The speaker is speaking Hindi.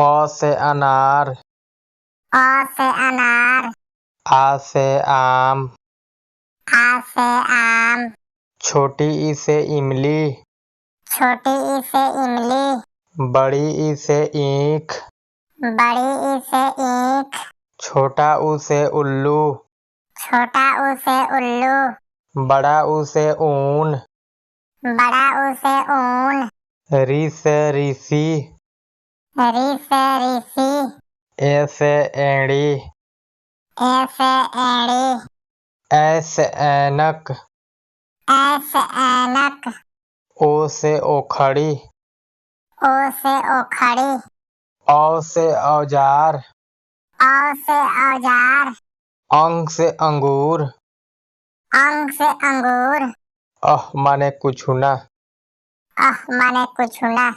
अ से अनार, अ से अनार, आ से आम, आ से आम, छोटी ई से इमली, छोटी ई से इमली, बड़ी ई से ईख, बड़ी ई से ईख, छोटा ऊ से उल्लू, छोटा ऊ से उल्लू, बड़ा ऊ से ऊन, बड़ा ऊ से ऊन, री से ऋषि, री से ऋषि, ए से एड़ी, ए से एड़ी, ऐ से ऐनक, ऐ से ऐनक, ओ से ओखड़ी, ओ से ओखड़ी, औ से औजार, औ से औजार, अंग से अंगूर, अंग से अंगूर, माने कुछ ना। माने कुछ ना।